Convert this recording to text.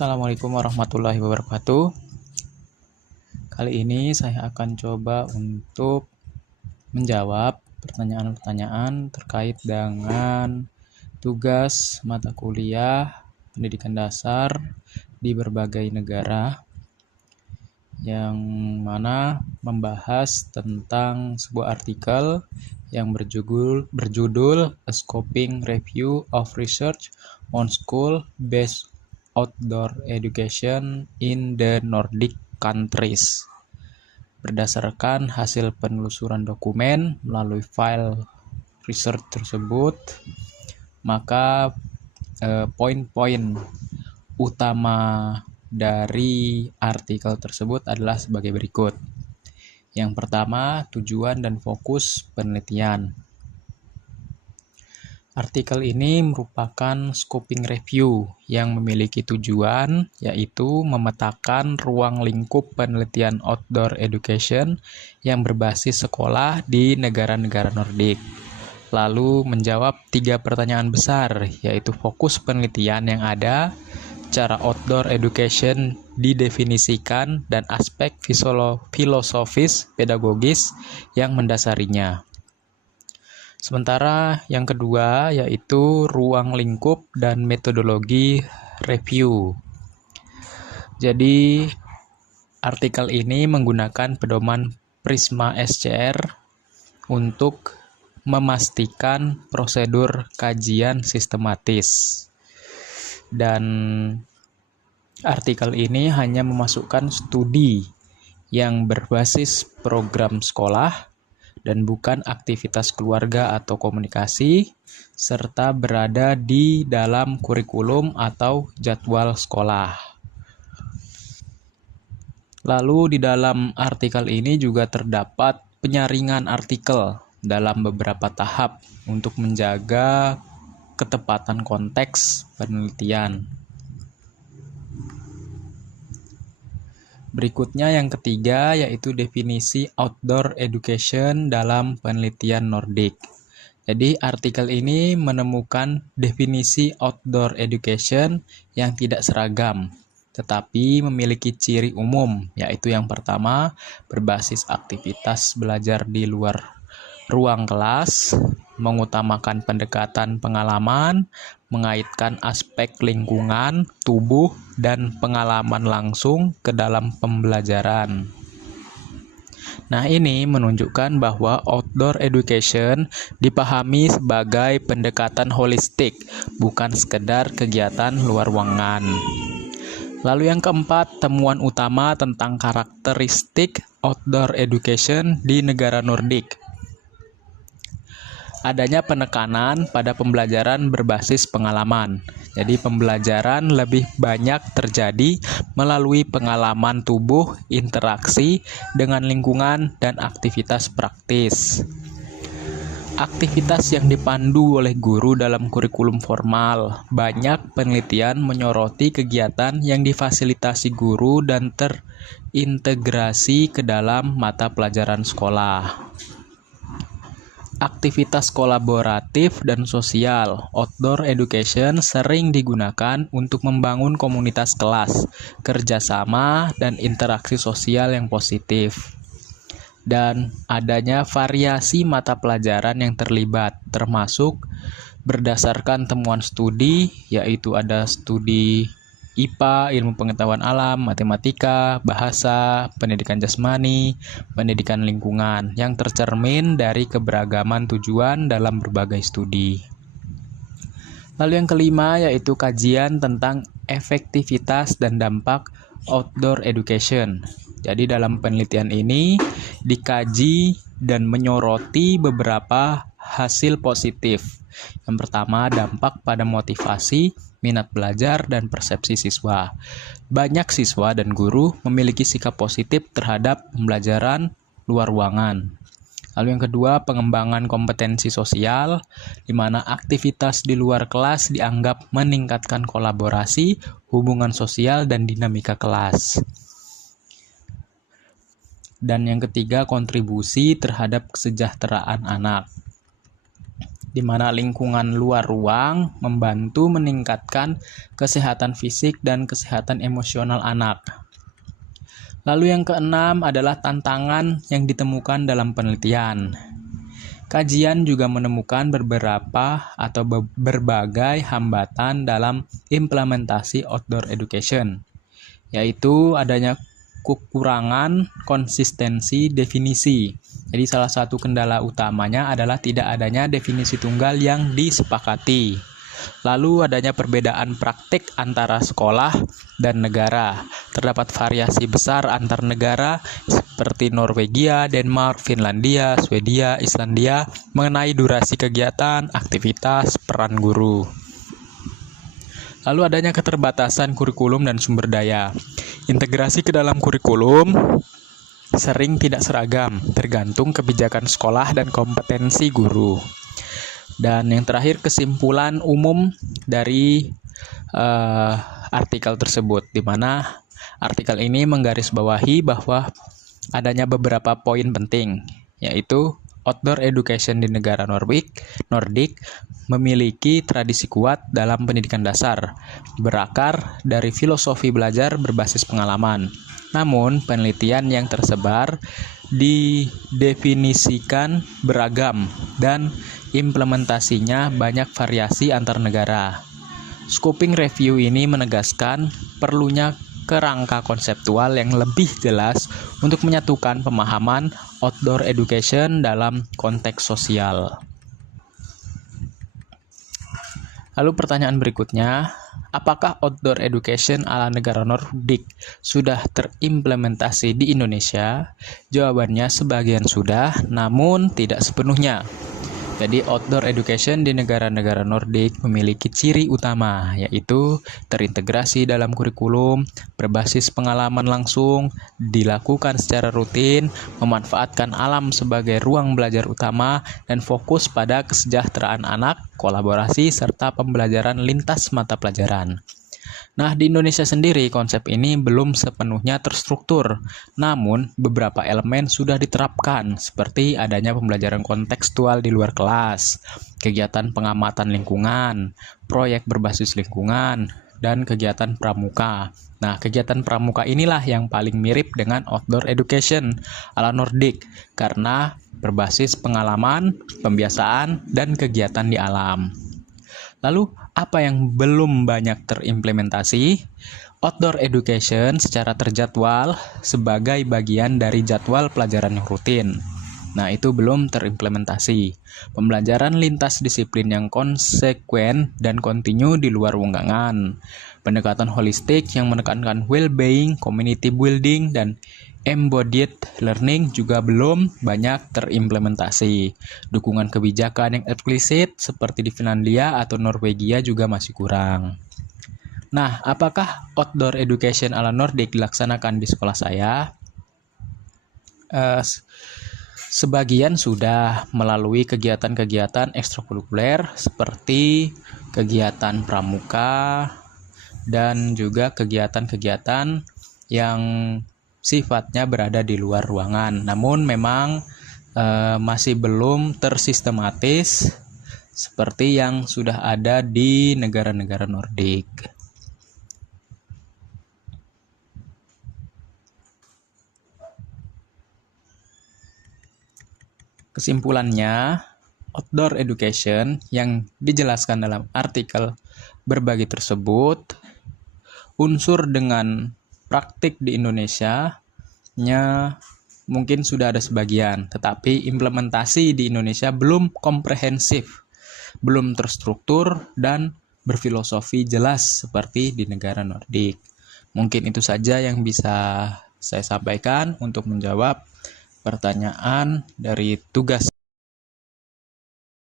Assalamualaikum warahmatullahi wabarakatuh. Kali ini saya akan coba untuk menjawab pertanyaan-pertanyaan terkait dengan tugas mata kuliah pendidikan dasar di berbagai negara yang mana membahas tentang sebuah artikel yang berjudul A Scoping Review of Research on School-Based Outdoor Education in the Nordic Countries. Berdasarkan hasil penelusuran dokumen melalui file research tersebut, maka poin-poin utama dari artikel tersebut adalah sebagai berikut. Yang pertama, tujuan dan fokus penelitian. Artikel ini merupakan scoping review yang memiliki tujuan yaitu memetakan ruang lingkup penelitian outdoor education yang berbasis sekolah di negara-negara Nordik. Lalu menjawab 3 pertanyaan besar, yaitu fokus penelitian yang ada, cara outdoor education didefinisikan, dan aspek filosofis pedagogis yang mendasarinya. Sementara yang kedua yaitu ruang lingkup dan metodologi review. Jadi artikel ini menggunakan pedoman Prisma SCR untuk memastikan prosedur kajian sistematis. Dan artikel ini hanya memasukkan studi yang berbasis program sekolah dan bukan aktivitas keluarga atau komunikasi, serta berada di dalam kurikulum atau jadwal sekolah. Lalu di dalam artikel ini juga terdapat penyaringan artikel dalam beberapa tahap untuk menjaga ketepatan konteks penelitian. Berikutnya yang ketiga yaitu definisi outdoor education dalam penelitian Nordik. Jadi artikel ini menemukan definisi outdoor education yang tidak seragam, tetapi memiliki ciri umum, yaitu yang pertama berbasis aktivitas belajar di luar ruang kelas, mengutamakan pendekatan pengalaman, mengaitkan aspek lingkungan, tubuh, dan pengalaman langsung ke dalam pembelajaran. Nah, ini menunjukkan bahwa outdoor education dipahami sebagai pendekatan holistik, bukan sekedar kegiatan luar ruangan. Lalu yang keempat, temuan utama tentang karakteristik outdoor education di negara Nordik. Adanya penekanan pada pembelajaran berbasis pengalaman. Jadi pembelajaran lebih banyak terjadi melalui pengalaman tubuh, interaksi dengan lingkungan, dan aktivitas praktis. Aktivitas yang dipandu oleh guru dalam kurikulum formal. Banyak penelitian menyoroti kegiatan yang difasilitasi guru dan terintegrasi ke dalam mata pelajaran sekolah. Aktivitas kolaboratif dan sosial, outdoor education sering digunakan untuk membangun komunitas kelas, kerjasama, dan interaksi sosial yang positif. Dan adanya variasi mata pelajaran yang terlibat, termasuk berdasarkan temuan studi, yaitu ada studi IPA, ilmu pengetahuan alam, matematika, bahasa, pendidikan jasmani, pendidikan lingkungan, yang tercermin dari keberagaman tujuan dalam berbagai studi. Lalu yang kelima yaitu kajian tentang efektivitas dan dampak outdoor education. Jadi dalam penelitian ini dikaji dan menyoroti beberapa hasil positif. Yang pertama, dampak pada motivasi, minat belajar, dan persepsi siswa. Banyak siswa dan guru memiliki sikap positif terhadap pembelajaran luar ruangan. Lalu yang kedua, pengembangan kompetensi sosial, di mana aktivitas di luar kelas dianggap meningkatkan kolaborasi, hubungan sosial, dan dinamika kelas. Dan yang ketiga, kontribusi terhadap kesejahteraan anak. di mana lingkungan luar ruang membantu meningkatkan kesehatan fisik dan kesehatan emosional anak. Lalu yang keenam adalah tantangan yang ditemukan dalam penelitian. Kajian juga menemukan berbagai hambatan dalam implementasi outdoor education, yaitu adanya kekurangan konsistensi definisi. Jadi salah satu kendala utamanya adalah tidak adanya definisi tunggal yang disepakati. Lalu adanya perbedaan praktik antara sekolah dan negara. Terdapat variasi besar antar negara seperti Norwegia, Denmark, Finlandia, Swedia, Islandia mengenai durasi kegiatan, aktivitas, peran guru. Lalu adanya keterbatasan kurikulum dan sumber daya. Integrasi ke dalam kurikulum sering tidak seragam, tergantung kebijakan sekolah dan kompetensi guru. Dan yang terakhir, kesimpulan umum dari artikel tersebut, di mana artikel ini menggarisbawahi bahwa adanya beberapa poin penting, yaitu outdoor education di negara Nordik memiliki tradisi kuat dalam pendidikan dasar, berakar dari filosofi belajar berbasis pengalaman. Namun, penelitian yang tersebar didefinisikan beragam dan implementasinya banyak variasi antar negara. Scoping review ini menegaskan perlunya kerangka konseptual yang lebih jelas untuk menyatukan pemahaman outdoor education dalam konteks sosial. Lalu pertanyaan berikutnya, apakah outdoor education ala negara Nordik sudah terimplementasi di Indonesia? Jawabannya sebagian sudah, namun tidak sepenuhnya. Jadi outdoor education di negara-negara Nordik memiliki ciri utama, yaitu terintegrasi dalam kurikulum, berbasis pengalaman langsung, dilakukan secara rutin, memanfaatkan alam sebagai ruang belajar utama, dan fokus pada kesejahteraan anak, kolaborasi, serta pembelajaran lintas mata pelajaran. Nah, di Indonesia sendiri konsep ini belum sepenuhnya terstruktur, namun beberapa elemen sudah diterapkan, seperti adanya pembelajaran kontekstual di luar kelas, kegiatan pengamatan lingkungan, proyek berbasis lingkungan, dan kegiatan pramuka. Nah, kegiatan pramuka inilah yang paling mirip dengan outdoor education ala Nordik, karena berbasis pengalaman, pembiasaan, dan kegiatan di alam. Lalu, apa yang belum banyak terimplementasi? Outdoor education secara terjadwal sebagai bagian dari jadwal pelajaran yang rutin. Nah, itu belum terimplementasi. Pembelajaran lintas disiplin yang konsekuen dan kontinu di luar renggangan. Pendekatan holistik yang menekankan well-being, community building, dan embodied learning juga belum banyak terimplementasi. Dukungan kebijakan yang eksplisit seperti di Finlandia atau Norwegia juga masih kurang. Nah, apakah outdoor education ala Nordik dilaksanakan di sekolah saya? Sebagian sudah melalui kegiatan-kegiatan ekstrakurikuler seperti kegiatan pramuka dan juga kegiatan-kegiatan yang sifatnya berada di luar ruangan. Namun memang masih belum tersistematis seperti yang sudah ada di negara-negara Nordik. Kesimpulannya, outdoor education yang dijelaskan dalam artikel berbagi tersebut, unsur dengan praktik di Indonesia-nya mungkin sudah ada sebagian, tetapi implementasi di Indonesia belum komprehensif, belum terstruktur, dan berfilosofi jelas seperti di negara Nordik. Mungkin itu saja yang bisa saya sampaikan untuk menjawab pertanyaan dari tugas